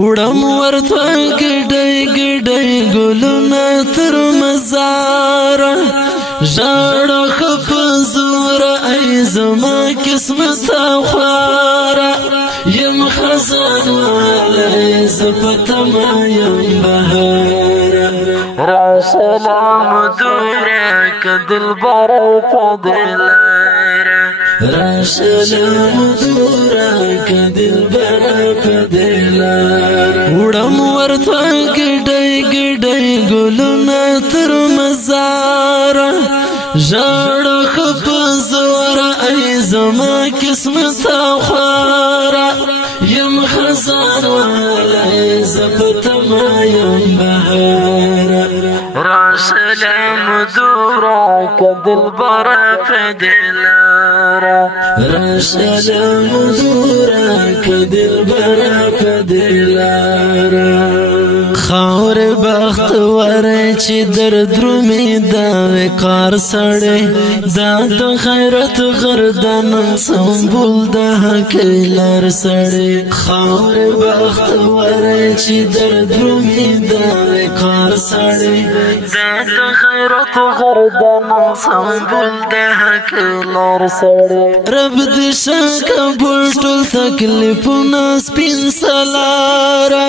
وړم ورته ګیډۍ ګیډۍ ګلونه تر مزاره ژړه ښه په زوره ای زما قسمت خواره یم خزان والی زه په تمه یم بهاره راشه لامدوره که دلبره په دې لاره راشه لامدوره که دلبره په دې لاره وړم ورته ګیډۍ ګیډۍ ګلونه تر مزاره ژړه ښه په زوره ای زما قسمت خواره یم خزان والی زه په تمه یم بهاره راشه لامدوره که دلبره په دې لاره راشه لامدوره که دلبره په دې لاره خاور بختور چې در درومي دا وقار سړی دا د خیرت غردن سمبول د حق لار سړی خاور بختور چې در درومي دا وقار سړی دا د خیرت غردن سمبول د حق لار سړی رب دې شکه بوټل تکلیفونه سپین سلاره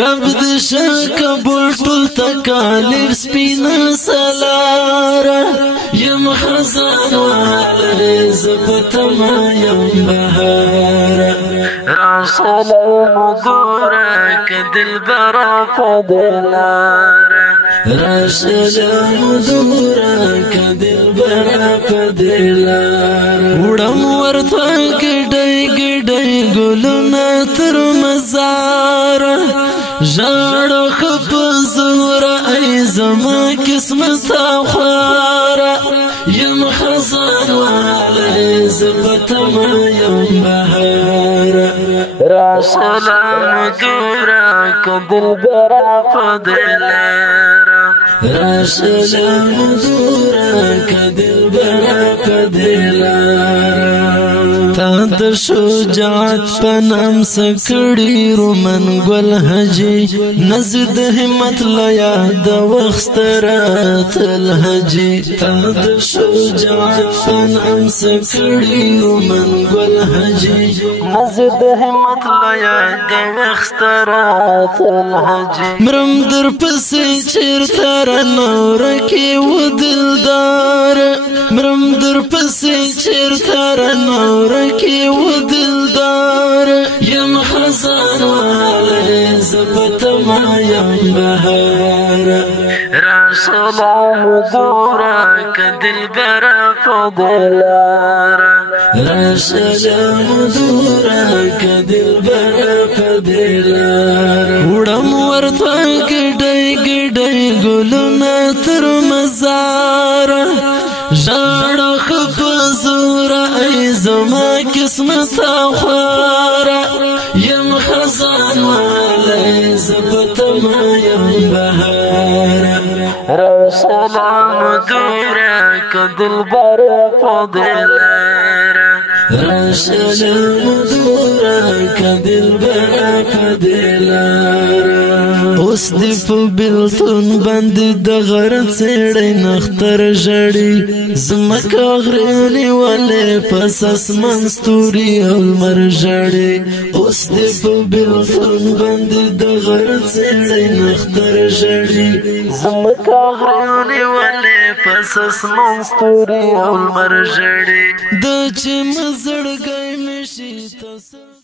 رب دې شکه بوټل تکالیف سپین سلاره یم خزان والی زه په تمه یم بهاره راشه لامدوره که دلبره په دې لاره راشه لامدوره که دلبره په دې لاره وړم ورته ګیډۍ ګیډۍ ګلونه تر مزاره ژړه ښه په زوره ای زما قسمت خواره یم خزان والی زه په تمه یم بهاره راشه لامدوره که دلبره په دې لاره راشه لامدوره که دلبره په دې لاره تا د شجاعت په نام سکړی رومن ګل حجي نزد همت لیا د وخت رات الحجي تا د شجاعت په نام سکړی رومن ګل حجي نزد همت لیا د وخت رات الحجي مرم در پسې چیرته رانور کې و دلدار مرم در پسې چیرته رانور کې و دلدار یم خزان والی زه په تمه یم بهاره راشه لامدوره که دلبره په دې لاره راشه لامدوره که دلبره په دې لاره وړم ورته ګیډۍ ګیډۍ ګلونه تر مزاره ژړه ښه په زوره ای زما قسمت خواره یم خزان والی زه په تمه یم بهاره راشه لامدوره که دلبره په دې لاره راشه لامدوره که دلبره په دې لاره اوس دې په بېلتون باندې د غره څېړۍ نختر ژړي ځمکه غرې نیولې پس اسمان ستوري او لمر ژړي اوس دې په بېلتون باندې د غره څېړۍ نختر ژړي ځمکه غرې نیولې پس اسمان ستوري او لمر ژړي د چې مزړګی مې شي تسل